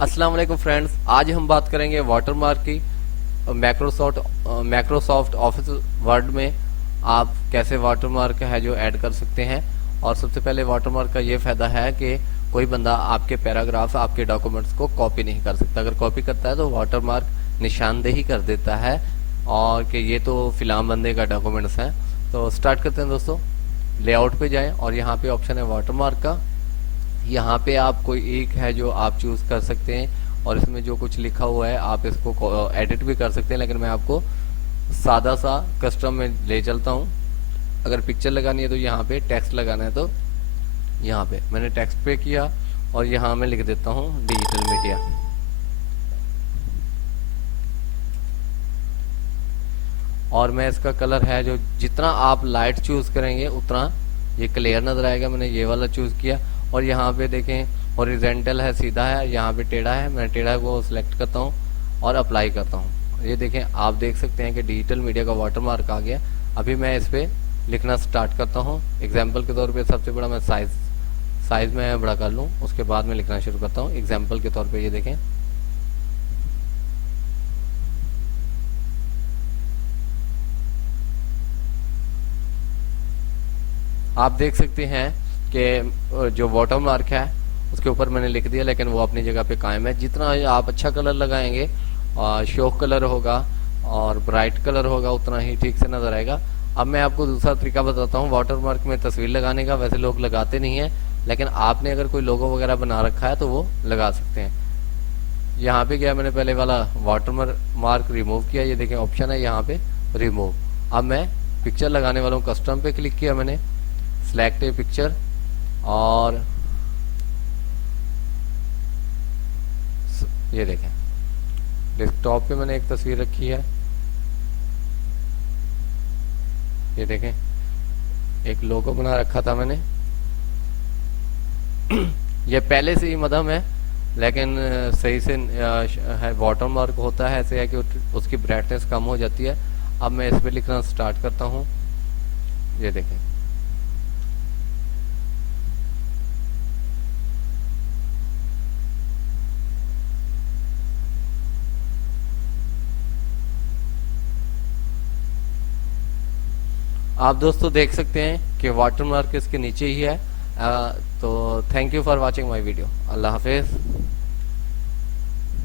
अस्सलाम वालेकुम फ्रेंड्स, आज हम बात करेंगे वाटरमार्क की। मैक्रोसॉफ्ट ऑफिस वर्ड में आप कैसे वाटरमार्क है जो ऐड कर सकते हैं। और सबसे पहले वाटरमार्क का ये फायदा है कि कोई बंदा आपके पैराग्राफ आपके डॉक्यूमेंट्स को कॉपी नहीं कर सकता। अगर कॉपी करता है तो वाटरमार्क निशानदेही कर देता है और कि ये तो फिलहाल बंदे का डॉक्यूमेंट्स है। तो स्टार्ट करते हैं दोस्तों। लेआउट पे जाएं और यहाँ पे ऑप्शन है वाटरमार्क का। यहाँ पे आप कोई एक है जो आप चूज कर सकते हैं और इसमें जो कुछ लिखा हुआ है आप इसको एडिट भी कर सकते हैं, लेकिन मैं आपको सादा सा कस्टम में ले चलता हूँ। अगर पिक्चर लगानी है तो यहाँ पे टेक्स्ट लगाना है तो यहाँ पे मैंने टेक्स्ट पे किया और यहाँ मैं लिख देता हूँ डिजिटल मीडिया। और मैं इसका कलर है जो जितना आप लाइट चूज करेंगे उतना ये क्लियर नजर आएगा। मैंने ये वाला चूज किया और यहाँ पे देखें हॉरिजॉन्टल है, सीधा है, यहाँ पे टेढ़ा है। मैं टेढ़ा को सिलेक्ट करता हूँ और अप्लाई करता हूँ। ये देखें, आप देख सकते हैं कि डिजिटल मीडिया का वाटरमार्क आ गया। अभी मैं इस पे लिखना स्टार्ट करता हूँ। एग्जाम्पल के तौर पे सबसे बड़ा मैं साइज में बड़ा कर लूँ, उसके बाद में लिखना शुरू करता हूँ। एग्जाम्पल के तौर पे ये देखें, आप देख सकते हैं कि जो वाटर मार्क है उसके ऊपर मैंने लिख दिया, लेकिन वो अपनी जगह पे कायम है। जितना आप अच्छा कलर लगाएंगे, शो कलर होगा और ब्राइट कलर होगा, उतना ही ठीक से नजर आएगा। अब मैं आपको दूसरा तरीका बताता हूँ वाटर मार्क में तस्वीर लगाने का। वैसे लोग लगाते नहीं है, लेकिन आपने अगर कोई लोगो वगैरह बना रखा है तो वो लगा सकते हैं। यहाँ पे गया, मैंने पहले वाला वाटर मार्क रिमूव किया। ये देखें ऑप्शन है यहाँ पे रिमूव। अब मैं पिक्चर लगाने वाला हूँ, कस्टम पे क्लिक किया मैंने, सिलेक्ट ए पिक्चर और ये देखें डेस्कटॉप पे मैंने एक तस्वीर रखी है। ये देखें एक लोगो बना रखा था मैंने। ये पहले से ही मध्यम है, लेकिन सही से है वाटर मार्क होता है ऐसे है कि उसकी ब्राइटनेस कम हो जाती है। अब मैं इस पे लिखना स्टार्ट करता हूँ। ये देखें, आप दोस्तों देख सकते हैं कि वाटरमार्क इसके नीचे ही है। तो thank you for watching my video. Allah Hafiz.